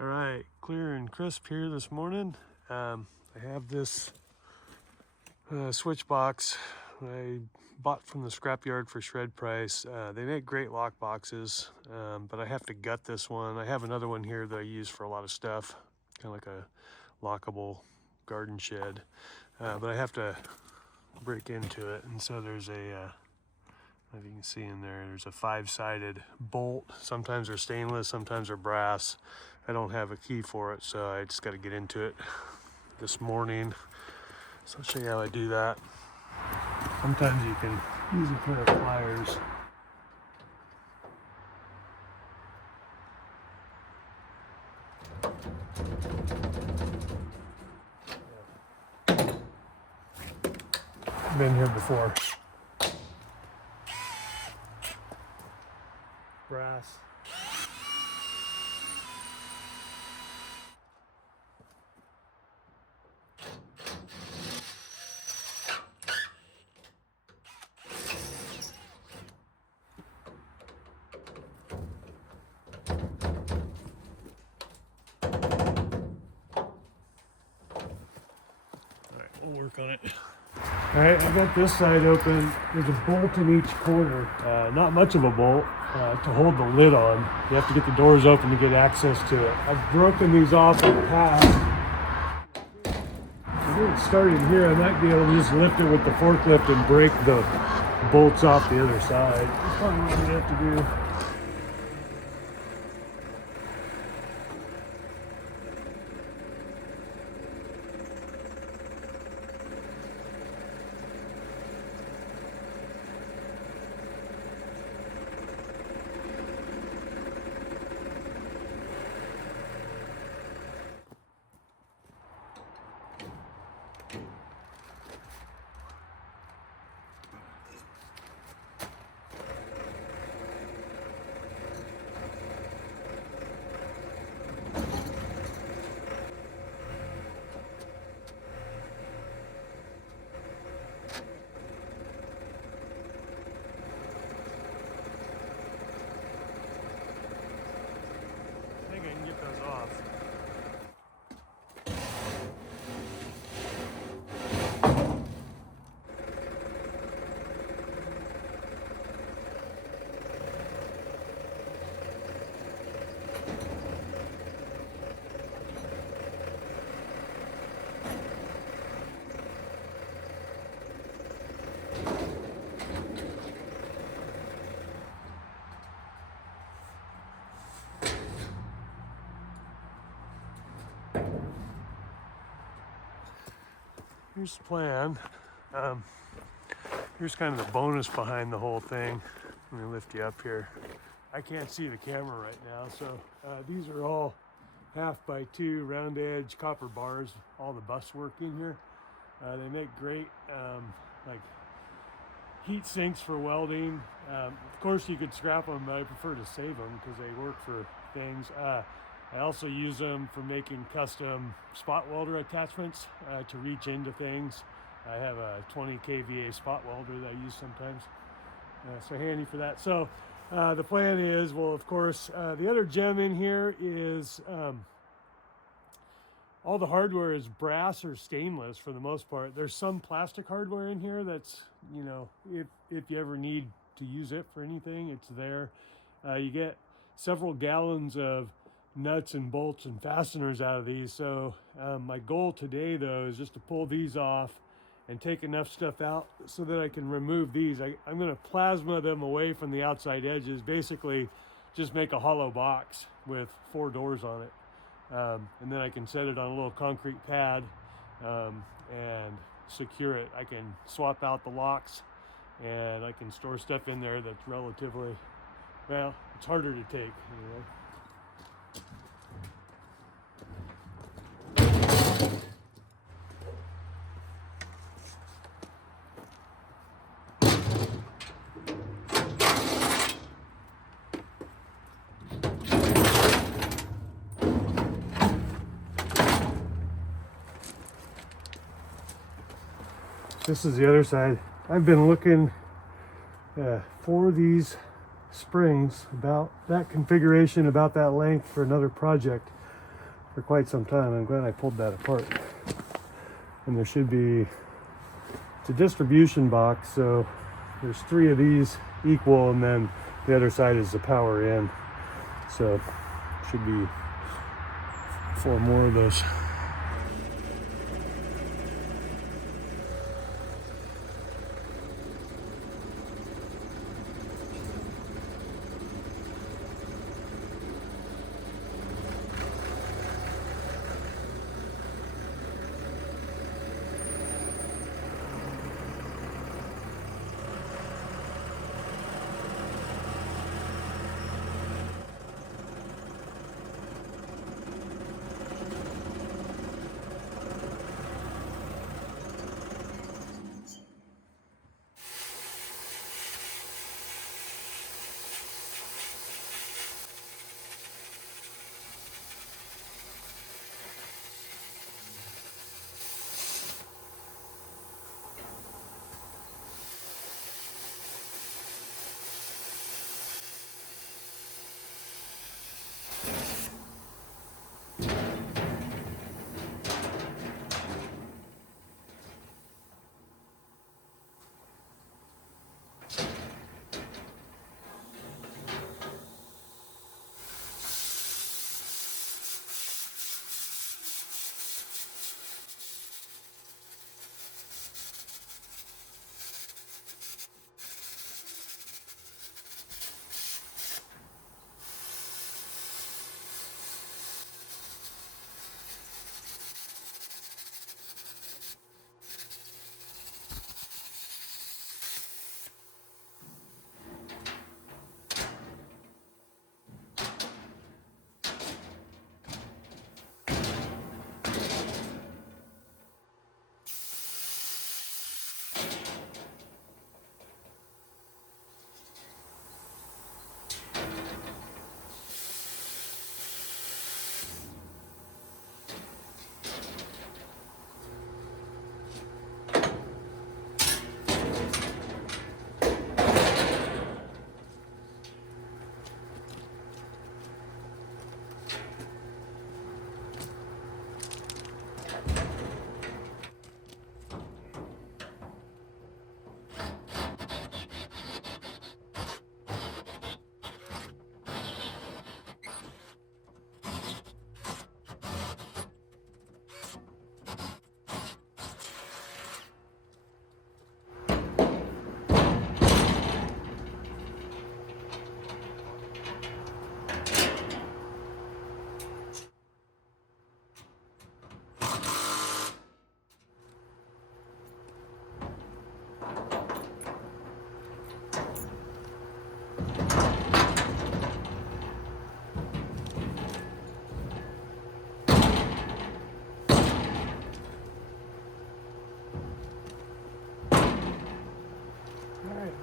All right, clear and crisp here this morning. I have this switch box I bought from the scrapyard for shred price. They make great lock boxes, but I have to gut this one. I have another one here that I use for a lot of stuff, kind of like a lockable garden shed, but I have to break into it. And so there's a, if you can see in there, there's a 5-sided bolt. Sometimes they're stainless, sometimes they're brass. I don't have a key for it, so I just got to get into it this morning. So I'll show you how I do that. Sometimes you can use a pair of pliers. Been here before. Brass. We'll work on it. All right, I got this side open. There's a bolt in each corner. Not much of a bolt to hold the lid on. You have to get the doors open to get access to it. I've broken these off in the past. I think it started here. I might be able to just lift it with the forklift and break the bolts off the other side. That's probably what we have to do. I think I can get those off. Here's the plan. Here's kind of the bonus behind the whole thing. Let me lift you up here. I can't see the camera right now, so these are all 1/2x2 round edge copper bars, all the bus work in here. They make great like heat sinks for welding. Of course you could scrap them, but I prefer to save them because they work for things. I also use them for making custom spot welder attachments to reach into things. I have a 20 kVA spot welder that I use sometimes, so handy for that. So the plan is, well, of course, the other gem in here is all the hardware is brass or stainless for the most part. There's some plastic hardware in here that's, you know, if you ever need to use it for anything, it's there. You get several gallons of nuts and bolts and fasteners out of these. So my goal today though is just to pull these off and take enough stuff out so that I can remove these. I'm going to plasma them away from the outside edges, basically just make a hollow box with 4 doors on it, and then I can set it on a little concrete pad and secure it. I can swap out the locks and I can store stuff in there that's relatively, well, it's harder to take anyway. This is the other side. I've been looking for these springs about that configuration, about that length for another project. for quite some time. I'm glad I pulled that apart. And there should be, it's a distribution box, so there's 3 of these equal, and then the other side is the power in. So should be 4 more of those.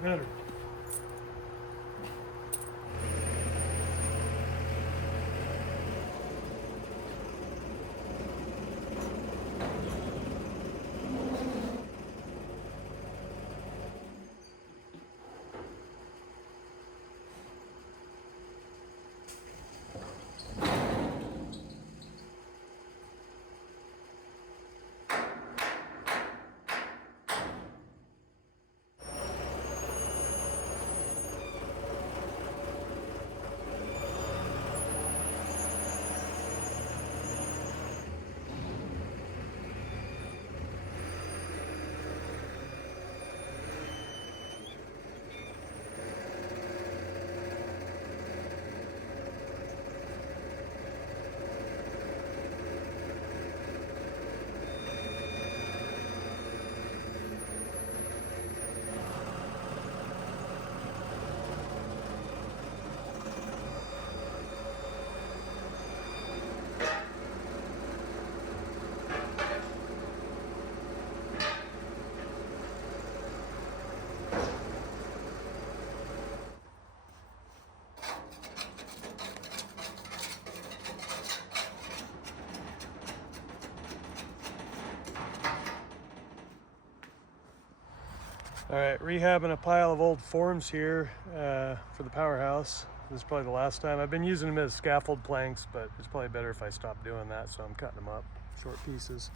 Better. All right, rehabbing a pile of old forms here for the powerhouse. This is probably the last time. I've been using them as scaffold planks, but it's probably better if I stop doing that, so I'm cutting them up, short pieces.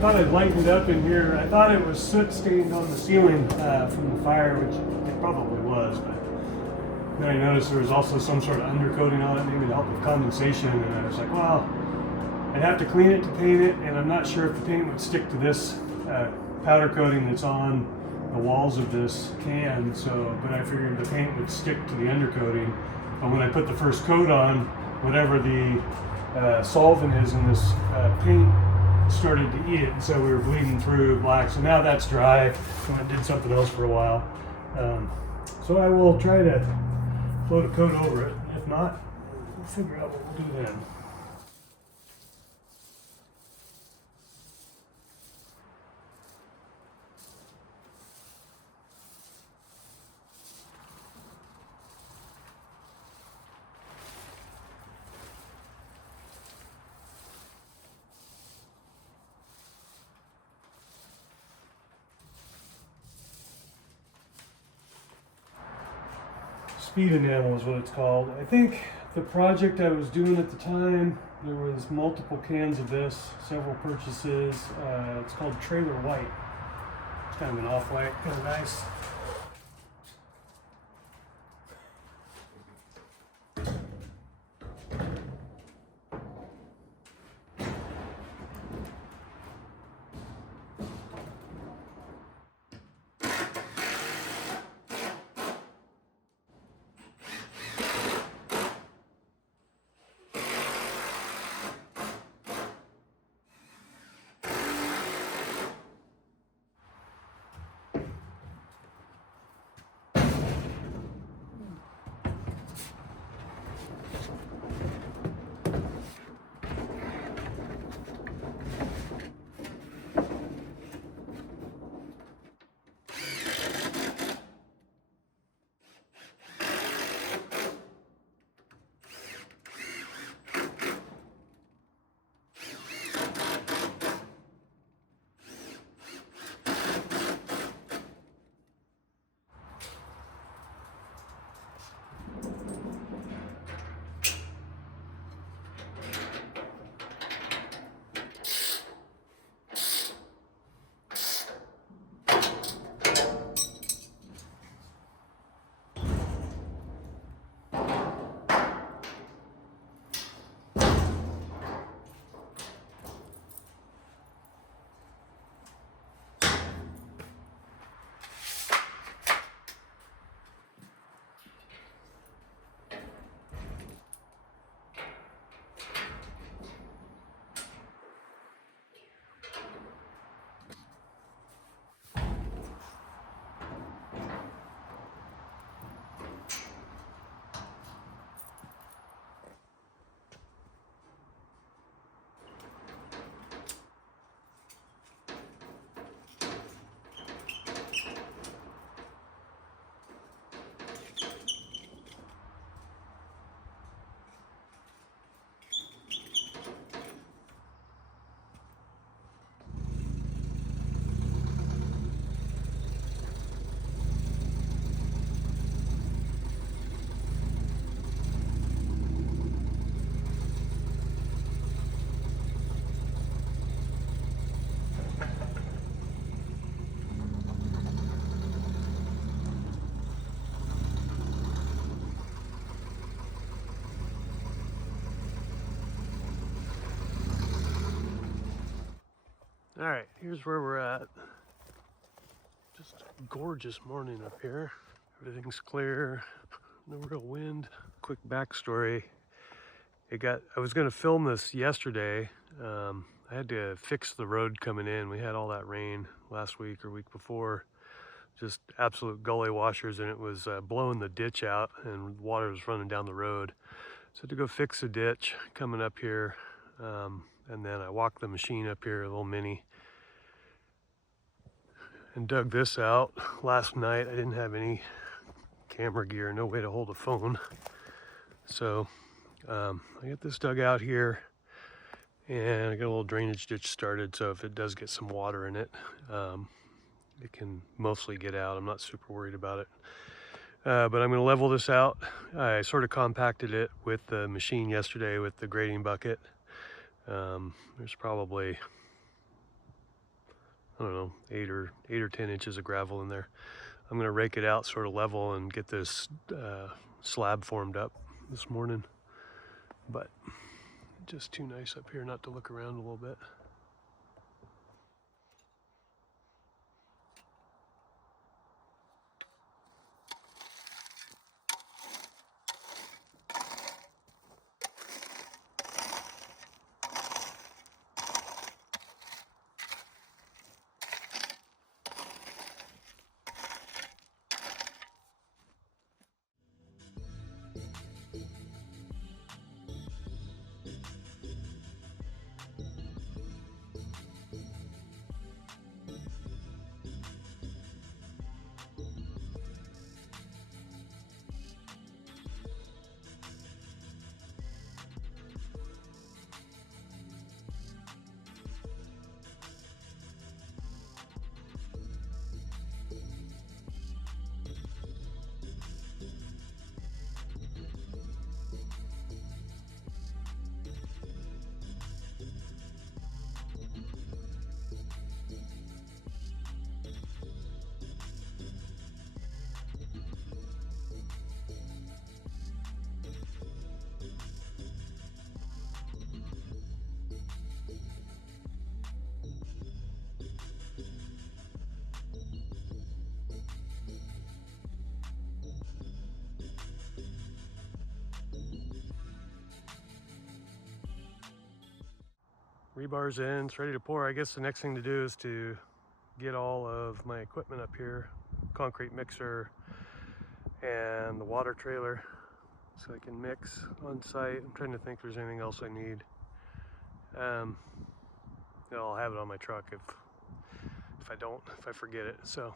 thought I'd lighten it up in here. I thought it was soot stained on the ceiling from the fire, which it probably was, but then I noticed there was also some sort of undercoating on it, maybe to help with condensation, and I was like, well, I'd have to clean it to paint it, and I'm not sure if the paint would stick to this powder coating that's on the walls of this can, but I figured the paint would stick to the undercoating. But when I put the first coat on, whatever the solvent is in this paint started to eat it, and so we were bleeding through black. So now that's dry, and I did something else for a while. So I will try to float a coat over it. If not, we'll figure out what we'll do then. Speed enamel is what it's called. I think the project I was doing at the time, there was multiple cans of this, several purchases. It's called Trailer White. It's kind of an off-white, kind of nice. All right, here's where we're at. Just a gorgeous morning up here. Everything's clear, no real wind. Quick backstory. I was gonna film this yesterday. I had to fix the road coming in. We had all that rain last week or week before. Just absolute gully washers, and it was blowing the ditch out and water was running down the road. So I had to go fix the ditch coming up here. And then I walked the machine up here, a little mini, and dug this out last night. I didn't have any camera gear, no way to hold a phone. So I got this dug out here, and I got a little drainage ditch started, so if it does get some water in it, it can mostly get out. I'm not super worried about it. But I'm gonna level this out. I sort of compacted it with the machine yesterday with the grading bucket. There's probably I don't know, 8 or 10 inches of gravel in there. I'm gonna rake it out sort of level and get this slab formed up this morning, but just too nice up here not to look around a little bit. Rebar's in, it's ready to pour. I guess the next thing to do is to get all of my equipment up here, concrete mixer and the water trailer, so I can mix on site. I'm trying to think if there's anything else I need. I'll have it on my truck if I forget it. So,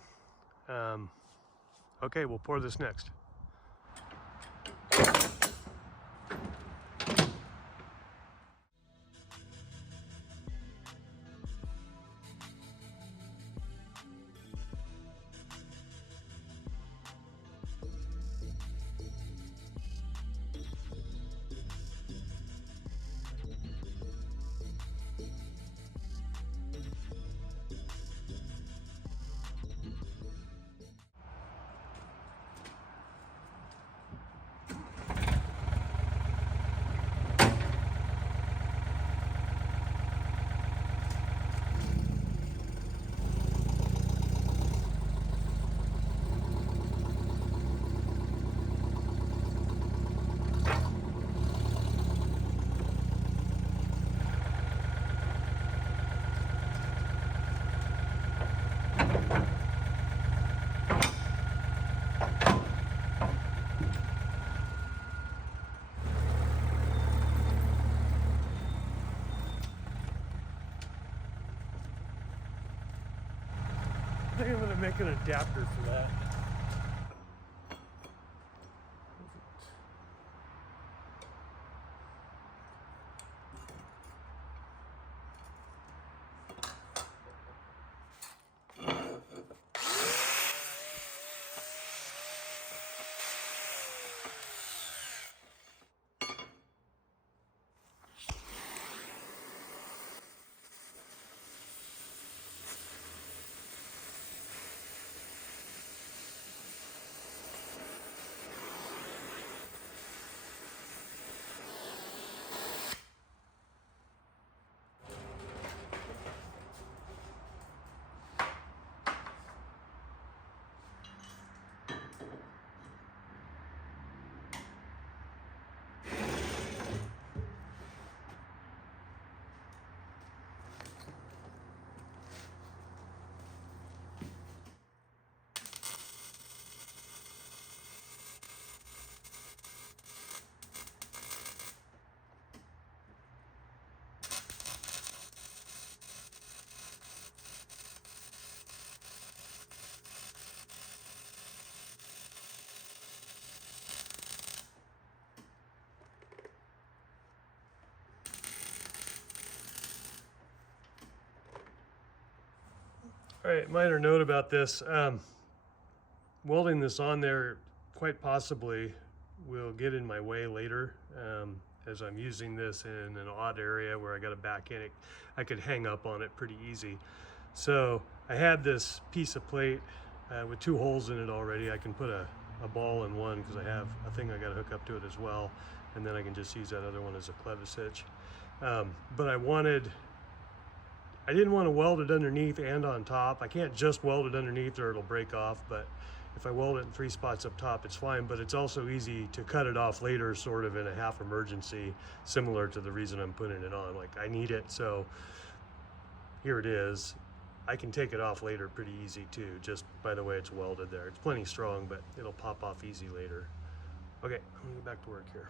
okay, we'll pour this next. I think I'm going to make an adapter for that. All right, minor note about this. Welding this on there quite possibly will get in my way later. As I'm using this in an odd area where I got to back in it, I could hang up on it pretty easy. So I had this piece of plate with 2 holes in it already. I can put a ball in one because I have a thing I got to hook up to it as well, and then I can just use that other one as a clevis hitch. But I didn't want to weld it underneath and on top. I can't just weld it underneath or it'll break off, but if I weld it in 3 spots up top, it's fine. But it's also easy to cut it off later, sort of in a half emergency, similar to the reason I'm putting it on. Like, I need it, so here it is. I can take it off later pretty easy too, just by the way it's welded there. It's plenty strong, but it'll pop off easy later. Okay, I'm gonna get back to work here.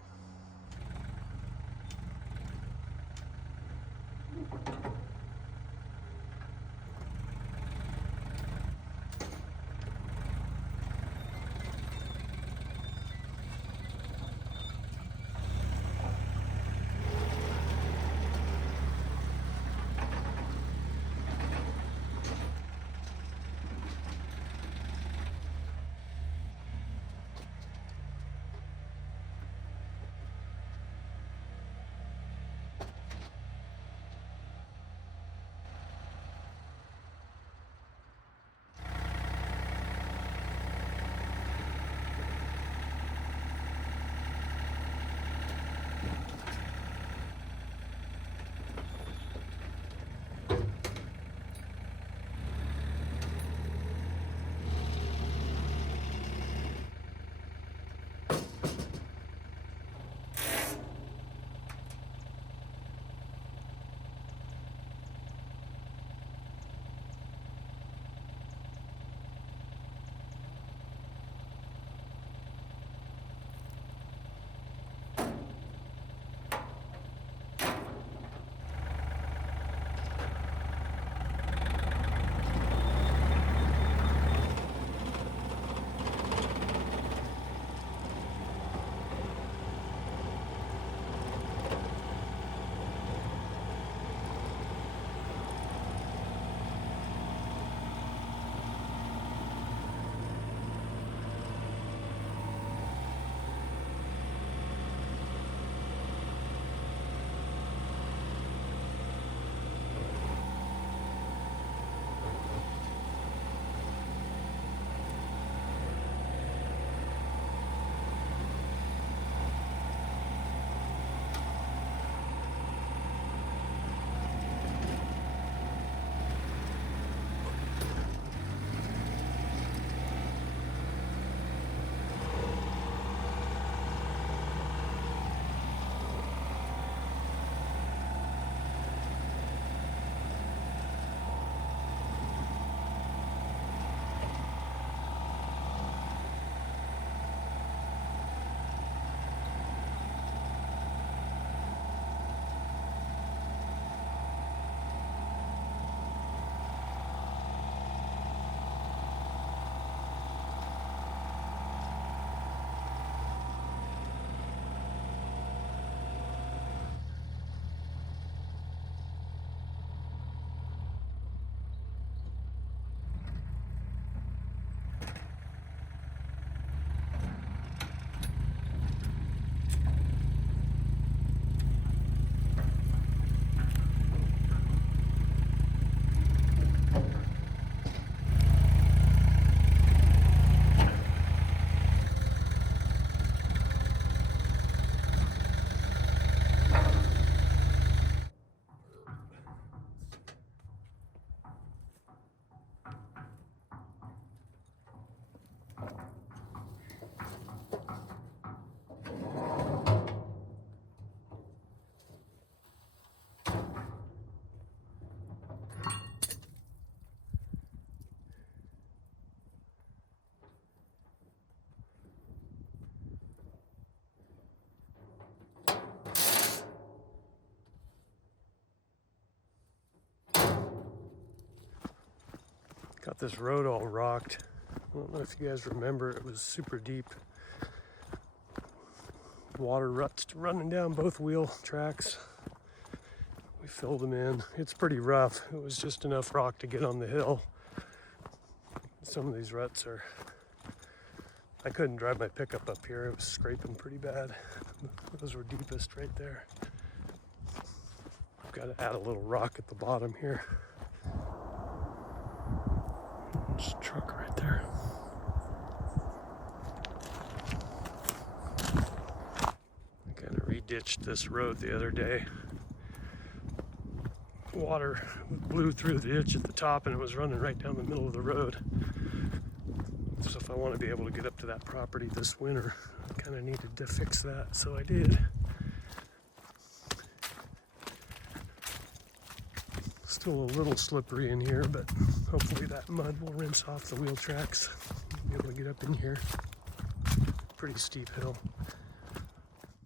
Got this road all rocked. I don't know if you guys remember, it was super deep. Water ruts running down both wheel tracks. We filled them in. It's pretty rough. It was just enough rock to get on the hill. Some of these ruts are, I couldn't drive my pickup up here. It was scraping pretty bad. Those were deepest right there. I've got to add a little rock at the bottom here. There's a truck right there. I kind of re-ditched this road the other day. Water blew through the ditch at the top and it was running right down the middle of the road. So if I want to be able to get up to that property this winter, I kind of needed to fix that, so I did. Still a little slippery in here, but hopefully that mud will rinse off the wheel tracks. Be able to get up in here. Pretty steep hill.